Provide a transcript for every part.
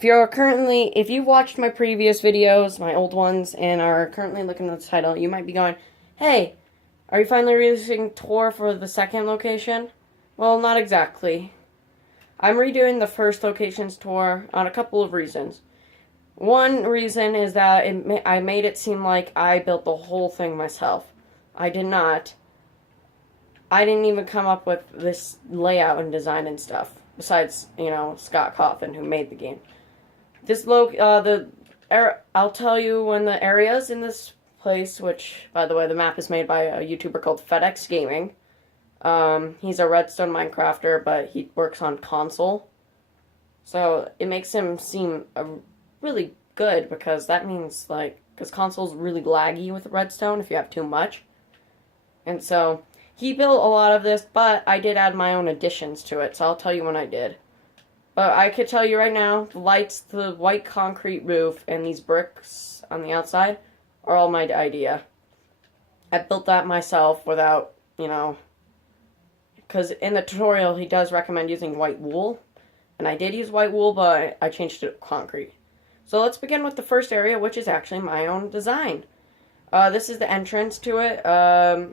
If you watched my previous videos, my old ones, and are currently looking at the title, you might be going, hey, are you finally releasing tour for the second location? Well, not exactly. I'm redoing the first location's tour on a couple of reasons. One reason is that I made it seem like I built the whole thing myself. I did not. I didn't even come up with this layout and design and stuff. Besides, Scott Coffin, who made the game. I'll tell you when the areas in this place, which, by the way, the map is made by a YouTuber called FedEx Gaming. He's a Redstone Minecrafter, but he works on console. So it makes him seem really good because that means, because console's really laggy with Redstone if you have too much. And so he built a lot of this, but I did add my own additions to it, so I'll tell you when I did. But I could tell you right now, the lights, the white concrete roof, and these bricks on the outside are all my idea. I built that myself without, because in the tutorial he does recommend using white wool. And I did use white wool, but I changed it to concrete. So let's begin with the first area, which is actually my own design. This is the entrance to it.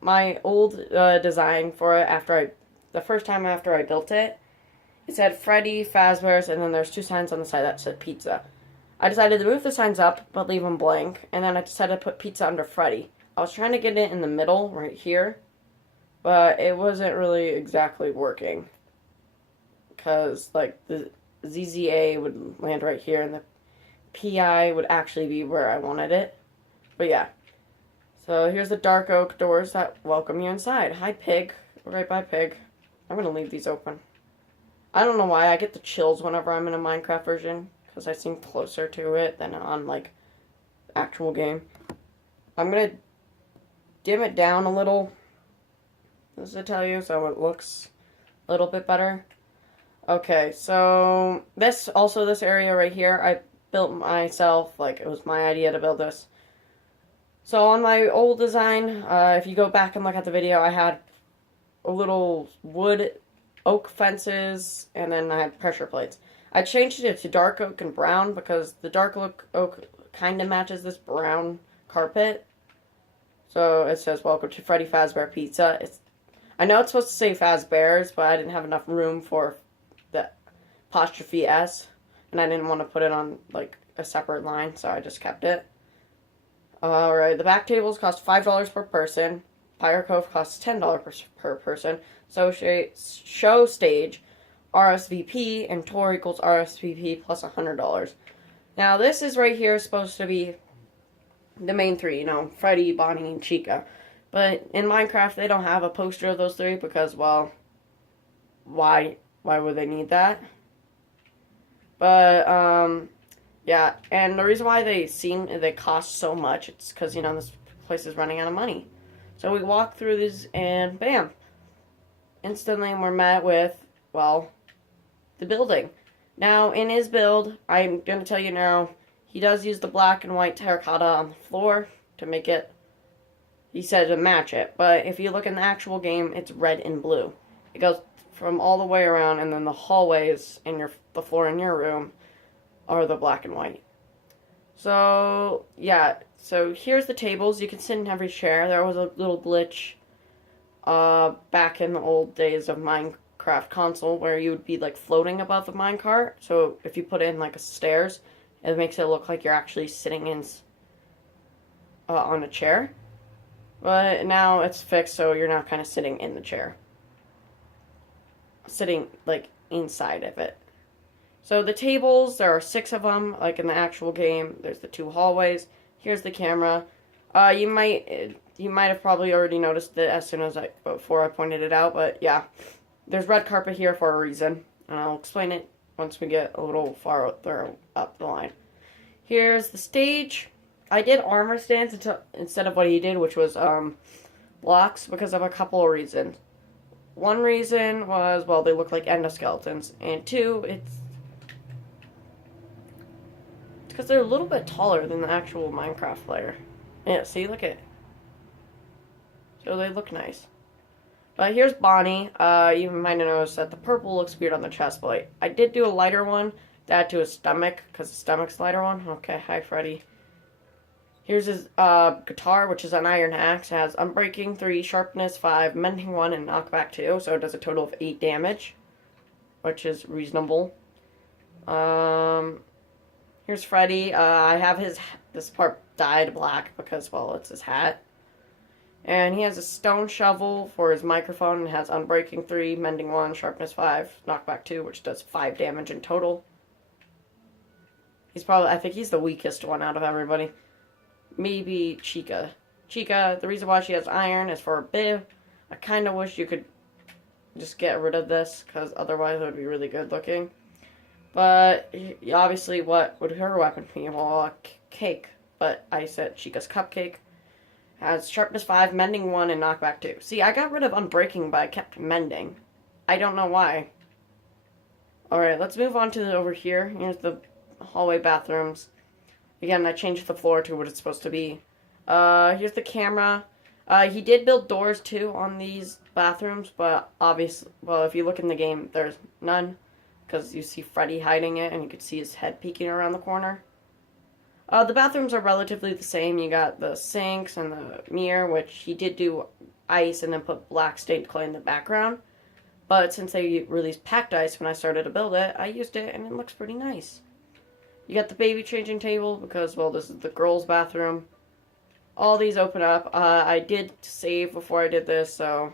My old design for it the first time after I built it, it said Freddy, Fazbear's, and then there's two signs on the side that said pizza. I decided to move the signs up, but leave them blank, and then I decided to put pizza under Freddy. I was trying to get it in the middle, right here, but it wasn't really exactly working. Because, the ZZA would land right here, and the PI would actually be where I wanted it. But yeah. So here's the dark oak doors that welcome you inside. Hi, Pig. Right by Pig. I'm going to leave these open. I don't know why I get the chills whenever I'm in a Minecraft version, because I seem closer to it than on, actual game. I'm going to dim it down a little, as I tell you, so it looks a little bit better. Okay, so this area right here, I built myself, it was my idea to build this. So on my old design, if you go back and look at the video, I had a little wood oak fences, and then I had pressure plates. I changed it to dark oak and brown because the dark oak kind of matches this brown carpet. So it says, welcome to Freddy Fazbear Pizza. I know it's supposed to say Fazbear's, but I didn't have enough room for the apostrophe S, and I didn't want to put it on, a separate line, so I just kept it. Alright, the back tables cost $5 per person. Pyre Cove costs $10 per person. So show stage, RSVP, and tour equals RSVP plus $100. Now, this is right here supposed to be the main three, Freddy, Bonnie, and Chica. But in Minecraft, they don't have a poster of those three because, well, why would they need that? But, yeah, and the reason why they cost so much, it's because, this place is running out of money. So we walk through this, and bam! Instantly, we're met with, well, the building. Now, in his build, I'm going to tell you now, he does use the black and white terracotta on the floor to make it, he said to match it. But if you look in the actual game, it's red and blue. It goes from all the way around, and then the hallways and the floor in your room are the black and white. So, yeah. So, here's the tables. You can sit in every chair. There was a little glitch back in the old days of Minecraft console where you would be, floating above the minecart. So, if you put in, a stairs, it makes it look like you're actually sitting on a chair. But now it's fixed, so you're not kind of sitting in the chair. Sitting, inside of it. So the tables, there are 6 of them, in the actual game. There's the 2 hallways. Here's the camera. You might have probably already noticed it as soon as before I pointed it out, but yeah. There's red carpet here for a reason, and I'll explain it once we get a little farther up the line. Here's the stage. I did armor stands instead of what he did, which was blocks, because of a couple of reasons. One reason was, well, they look like endoskeletons, and 2, it's because they're a little bit taller than the actual Minecraft player. Yeah, see, look at it. So they look nice. But here's Bonnie. You might have noticed that the purple looks weird on the chest plate. I did do a lighter one Add to his stomach, because his stomach's lighter one. Okay, hi Freddy. Here's his guitar, which is an iron axe. It has Unbreaking 3, Sharpness 5, Mending 1, and Knockback 2. So it does a total of 8 damage, which is reasonable. Here's Freddy. I have this part dyed black because, well, it's his hat. And he has a stone shovel for his microphone. It has Unbreaking 3, Mending 1, Sharpness 5, Knockback 2, which does 5 damage in total. I think he's the weakest one out of everybody. Maybe Chica. Chica, the reason why she has iron is for a bib. I kind of wish you could just get rid of this, because otherwise it would be really good looking. But, obviously, what would her weapon be? Well, a cake. But I said Chica's cupcake. Has Sharpness 5, Mending 1, and Knockback 2. See, I got rid of Unbreaking, but I kept Mending. I don't know why. Alright, let's move on to over here. Here's the hallway bathrooms. Again, I changed the floor to what it's supposed to be. Here's the camera. He did build doors, too, on these bathrooms, but obviously, well, if you look in the game, there's none, because you see Freddy hiding it, and you can see his head peeking around the corner. The bathrooms are relatively the same. You got the sinks and the mirror, which he did do ice and then put black stained clay in the background. But since they released packed ice when I started to build it, I used it, and it looks pretty nice. You got the baby changing table because, well, this is the girls' bathroom. All these open up. I did save before I did this, so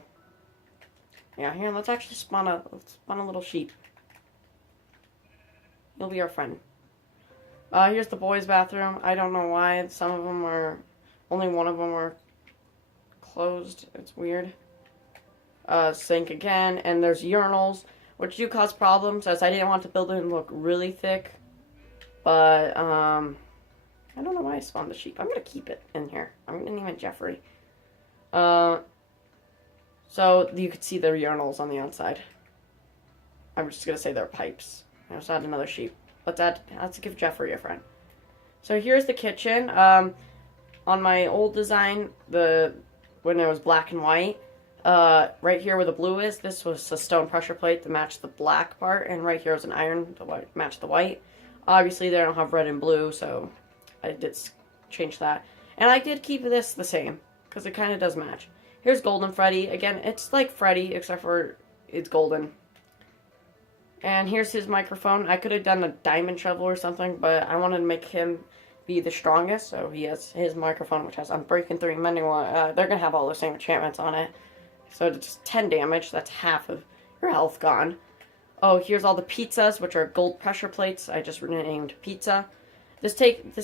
yeah. Here, let's actually spawn a little sheep. He'll be our friend. Here's the boys' bathroom. I don't know why some of them are, only one of them are closed. It's weird. Sink again, and there's urinals, which do cause problems, as I didn't want to build it and look really thick. But, I don't know why I spawned the sheep. I'm going to keep it in here. I'm going to name it Jeffrey. So, you could see the urinals on the outside. I'm just going to say they're pipes. Let's add another sheep. Let's give Jeffrey a friend. So, here's the kitchen. On my old design, when it was black and white, right here where the blue is, this was a stone pressure plate to match the black part, and right here was an iron to match the white. Obviously, they don't have red and blue, so I did change that. And I did keep this the same, because it kind of does match. Here's Golden Freddy. Again, it's like Freddy, except for it's golden. And here's his microphone. I could have done a diamond shovel or something, but I wanted to make him be the strongest, so he has his microphone, which has Unbreaking 3, Mending 1. They're going to have all the same enchantments on it. So it's 10 damage. That's half of your health gone. Oh, here's all the pizzas, which are gold pressure plates. I just renamed pizza. This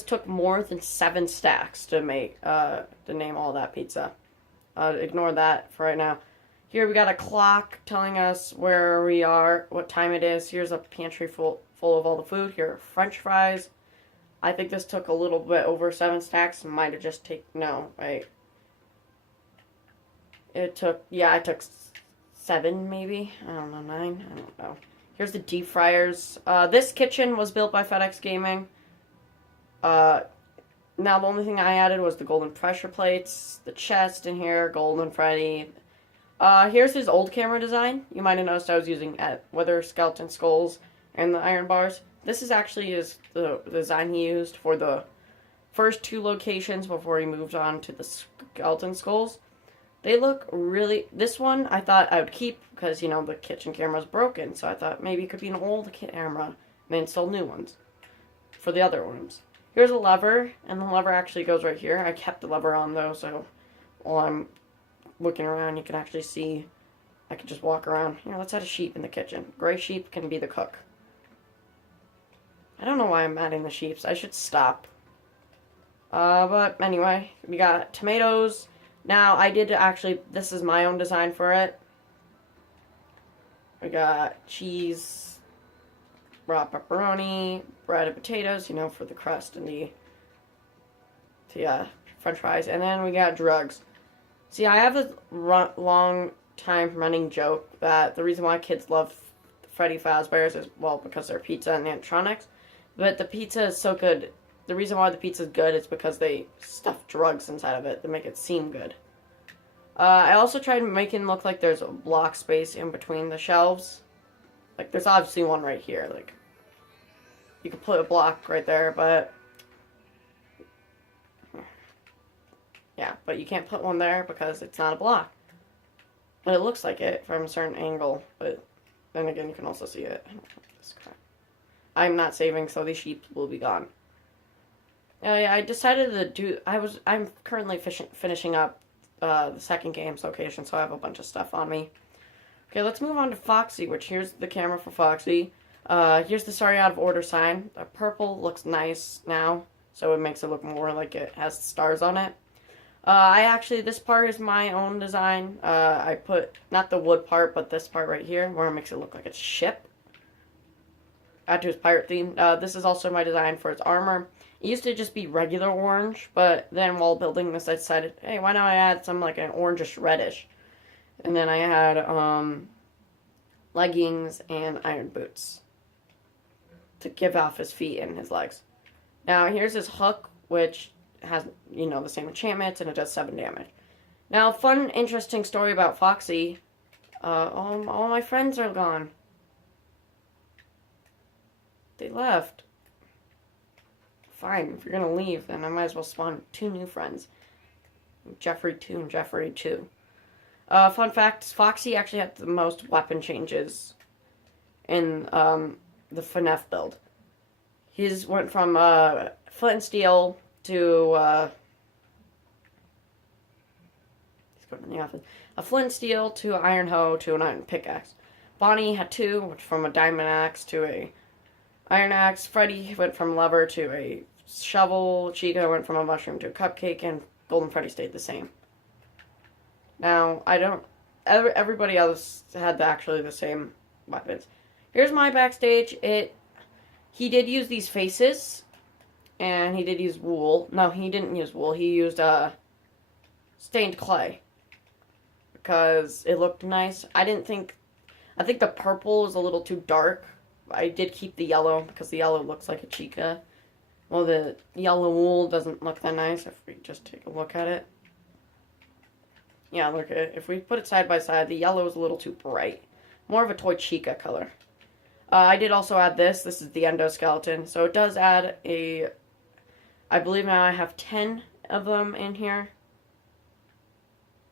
took more than 7 stacks to make to name all that pizza. Ignore that for right now. Here we got a clock telling us where we are, what time it is. Here's a pantry full of all the food. Here are French fries. I think this took a little bit over 7 stacks. Might have just no, wait. It took 7 maybe. I don't know, 9. I don't know. Here's the deep fryers. This kitchen was built by FedEx Gaming. Now the only thing I added was the golden pressure plates, the chest in here, Golden Freddy. Here's his old camera design. You might have noticed I was using Wither skeleton skulls and the iron bars. This is actually the design he used for the first 2 locations before he moved on to the skeleton skulls. They look really... This one I thought I would keep because, you know, the kitchen camera's broken. So I thought maybe it could be an old camera and then install new ones for the other rooms. Here's a lever, and the lever actually goes right here. I kept the lever on, though, so while I'm looking around, you can actually see I can just walk around. Here, let's add a sheep in the kitchen. Gray sheep can be the cook. I don't know why I'm adding the sheeps. I should stop. But anyway, we got tomatoes. Now, I did actually, this is my own design for it. We got cheese, raw pepperoni, bread and potatoes, you know, for the crust and the french fries. And then we got drugs. See, I have a long time running joke that the reason why kids love Freddy Fazbear's is, well, because they're pizza and animatronics. But the pizza is so good. The reason why the pizza is good is because they stuff drugs inside of it to make it seem good. I also tried making it look like there's a block space in between the shelves. Like, there's obviously one right here. Like, You could put a block right there, but yeah, but you can't put one there because it's not a block. But it looks like it from a certain angle, but then again, you can also see it. I'm not saving, so these sheep will be gone. Yeah, I decided to do. I'm currently finishing up the second game's location, so I have a bunch of stuff on me. Okay, let's move on to Foxy, which here's the camera for Foxy. Here's the sorry out of order sign. The purple looks nice now, so it makes it look more like it has stars on it. This part is my own design. I put, not the wood part, but this part right here, where it makes it look like a ship. Add to his pirate theme. This is also my design for its armor. It used to just be regular orange, but then while building this, I decided, hey, why not I add some like an orangish reddish? And then I had leggings and iron boots to give off his feet and his legs. Now here's his hook, which has, the same enchantments, and it does 7 damage. Now, fun, interesting story about Foxy. All my friends are gone. They left. Fine, if you're gonna leave, then I might as well spawn 2 new friends. Jeffrey 2 and Jeffrey 2. Fun fact, Foxy actually had the most weapon changes in the FNAF build. His went from flint and steel to he's going in the office. A flint and steel to iron hoe to an iron pickaxe. Bonnie had 2, which from a diamond axe to a iron axe. Freddy went from lever to a shovel. Chica went from a mushroom to a cupcake, and Golden Freddy stayed the same. Now, everybody else had actually the same weapons. Here's my backstage. He did use these faces, and he did use wool. No, he didn't use wool. He used stained clay because it looked nice. I think the purple is a little too dark. I did keep the yellow because the yellow looks like a chica. Well, the yellow wool doesn't look that nice if we just take a look at it. Yeah, look at it. If we put it side by side, the yellow is a little too bright. More of a toy chica color. I did also add this. This is the endoskeleton. So it does add I believe now I have 10 of them in here.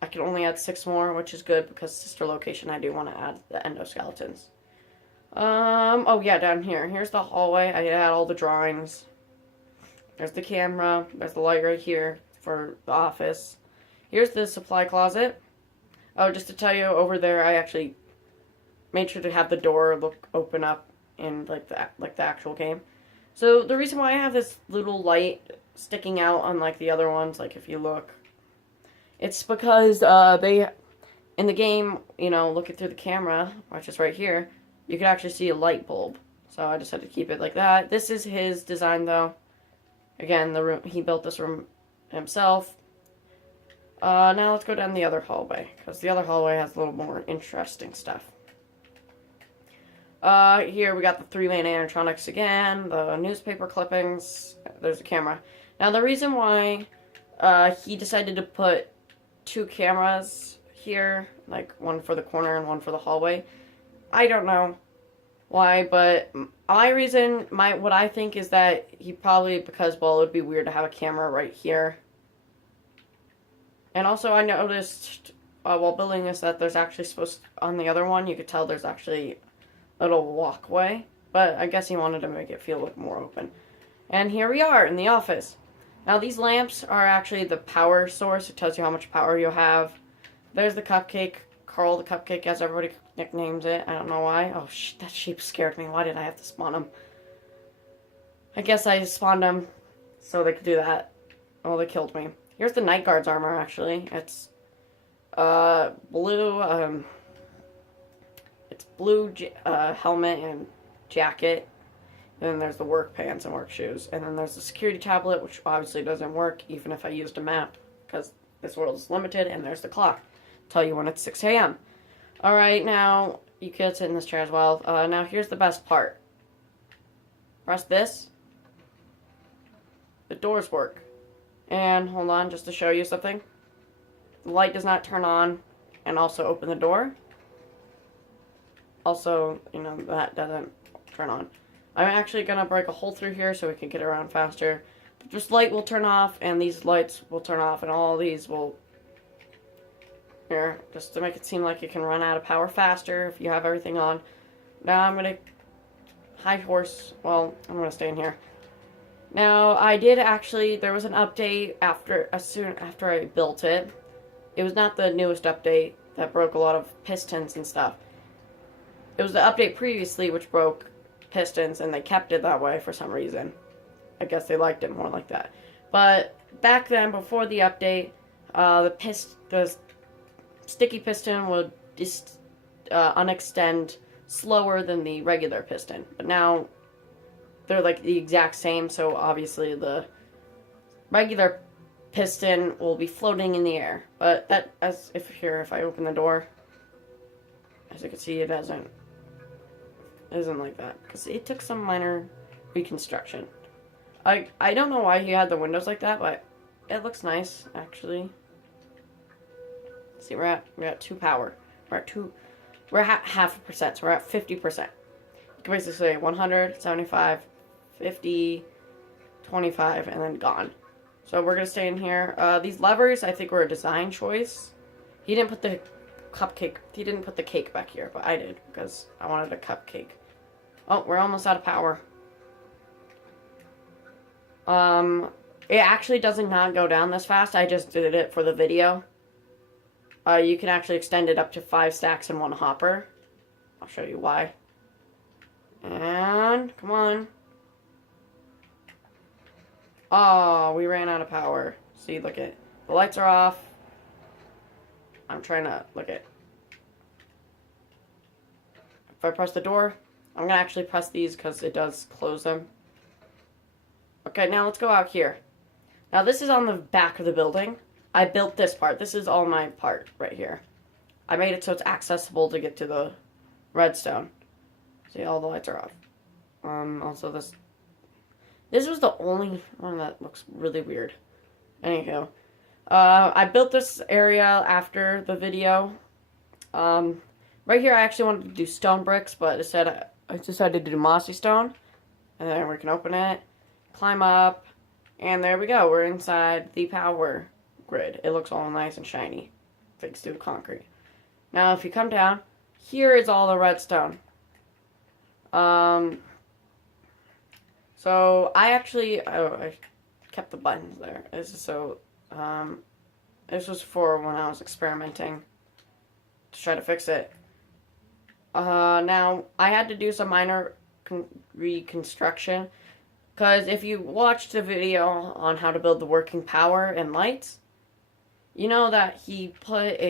I can only add 6 more, which is good because sister location I do want to add the endoskeletons. Oh yeah, down here. Here's the hallway. I had all the drawings. There's the camera. There's the light right here for the office. Here's the supply closet. Oh, just to tell you, over there I actually made sure to have the door open up in like the actual game. So the reason why I have this little light sticking out unlike the other ones, like if you look, it's because they in the game, looking through the camera, which is right here, you can actually see a light bulb. So I decided to keep it like that. This is his design, though. Again, the room he built this room himself. Now let's go down the other hallway, because the other hallway has a little more interesting stuff. Here we got the 3 main animatronics again, the newspaper clippings, there's a camera. Now the reason why he decided to put 2 cameras here, like one for the corner and one for the hallway, I don't know why, but my reason, what I think is that he probably, because, well, it would be weird to have a camera right here. And also I noticed while building this that there's actually on the other one, you could tell there's actually a little walkway, but I guess he wanted to make it feel like more open. And here we are in the office. Now these lamps are actually the power source. It tells you how much power you have. There's the cupcake. Carl the Cupcake, as everybody nicknames it. I don't know why. Oh, that sheep scared me. Why did I have to spawn him? I guess I spawned him so they could do that. Oh, they killed me. Here's the Night Guard's armor, actually. It's blue, it's blue helmet and jacket. And then there's the work pants and work shoes. And then there's the security tablet, which obviously doesn't work even if I used a map, because this world is limited. And there's the clock. Tell you when it's 6 a.m. Alright, now, you could sit in this chair as well. Now, here's the best part. Press this. The doors work. And, hold on, just to show you something. The light does not turn on and also open the door. Also, that doesn't turn on. I'm actually going to break a hole through here so we can get around faster. This light will turn off, and these lights will turn off, and all these will... Here, just to make it seem like you can run out of power faster if you have everything on. Now I'm going to... High horse. Well, I'm going to stay in here. Now, I did actually... There was an update after I built it. It was not the newest update that broke a lot of pistons and stuff. It was the update previously which broke pistons, and they kept it that way for some reason. I guess they liked it more like that. But back then, before the update, the sticky piston would just unextend slower than the regular piston. But now they're like the exact same, so obviously the regular piston will be floating in the air. But that, if I open the door, as you can see, it isn't like that because it took some minor reconstruction. I don't know why he had the windows like that, but it looks nice, actually. See, we're at 2 power. We're at half a percent, so we're at 50%. You can basically say 100, 75, 50, 25, and then gone. So we're gonna stay in here. These levers, I think, were a design choice. He didn't put the cake back here, but I did because I wanted a cupcake. Oh, we're almost out of power. It actually does not go down this fast. I just did it for the video. You can actually extend it up to 5 stacks in one hopper. I'll show you why. And, come on. Oh, we ran out of power. See, look at, the lights are off. I'm trying to, look at. If I press the door, I'm going to actually press these because it does close them. Okay, now let's go out here. Now this is on the back of the building. I built this part. This is all my part right here. I made it so it's accessible to get to the redstone. See, all the lights are off. Also this was the only one that looks really weird. Anywho, I built this area after the video. Right here I actually wanted to do stone bricks, but instead I decided to do mossy stone. And then we can open it, climb up, and there we go. We're inside the power grid. It looks all nice and shiny, thanks to the concrete. Now, if you come down, here is all the redstone. So I actually, I kept the buttons there. This is so, this was for when I was experimenting to try to fix it. Now, I had to do some minor reconstruction, because if you watched the video on how to build the working power and lights, you know that he put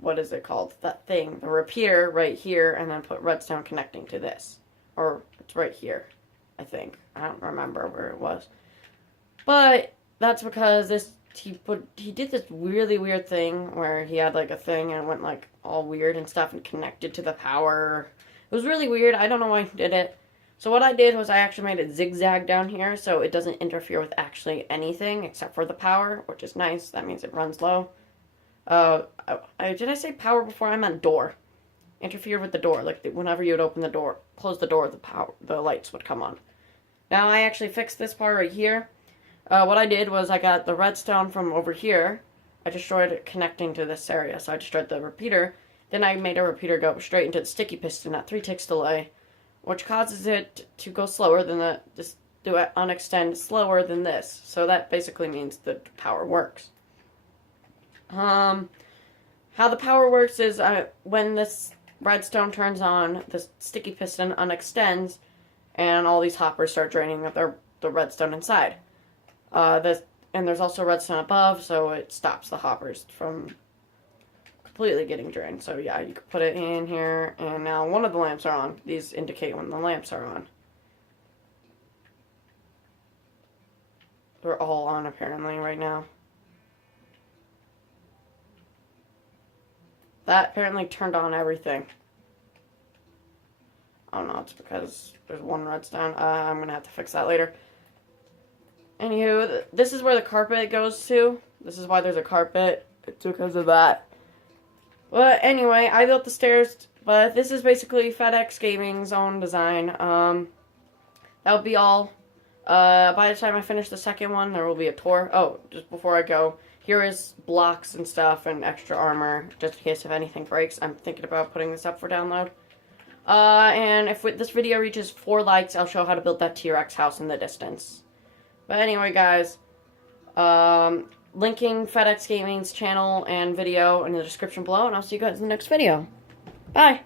what is it called? That thing, the repeater right here, and then put redstone connecting to this. Or it's right here, I think. I don't remember where it was. But that's because he did this really weird thing where he had like a thing and it went like all weird and stuff and connected to the power. It was really weird. I don't know why he did it. So what I did was I actually made it zigzag down here so it doesn't interfere with actually anything except for the power, which is nice. That means it runs low. Did I say power before? I meant door. Interfere with the door. Like whenever you would open the door, close the door, the lights would come on. Now I actually fixed this part right here. What I did was I got the redstone from over here. I destroyed it connecting to this area. So I destroyed the repeater. Then I made a repeater go straight into the sticky piston at 3 ticks delay, which causes it to go slower than just do it unextend slower than this. So that basically means the power works. How the power works is when this redstone turns on, the sticky piston unextends, and all these hoppers start draining the redstone inside. And there's also redstone above, so it stops the hoppers from completely getting drained. So yeah, you can put it in here, and now one of the lamps are on. These indicate when the lamps are on. They're all on apparently right now. That apparently turned on everything. I don't know, it's because there's one redstone. I'm going to have to fix that later. Anywho, this is where the carpet goes to. This is why there's a carpet. It's because of that. But anyway, I built the stairs, but this is basically FedEx Gaming's own design. That'll be all. By the time I finish the second one, there will be a tour. Oh, just before I go, here is blocks and stuff and extra armor, just in case if anything breaks. I'm thinking about putting this up for download. And if this video reaches 4 likes, I'll show how to build that T-Rex house in the distance. But anyway, guys, linking FedEx Gaming's channel and video in the description below, and I'll see you guys in the next video. Bye!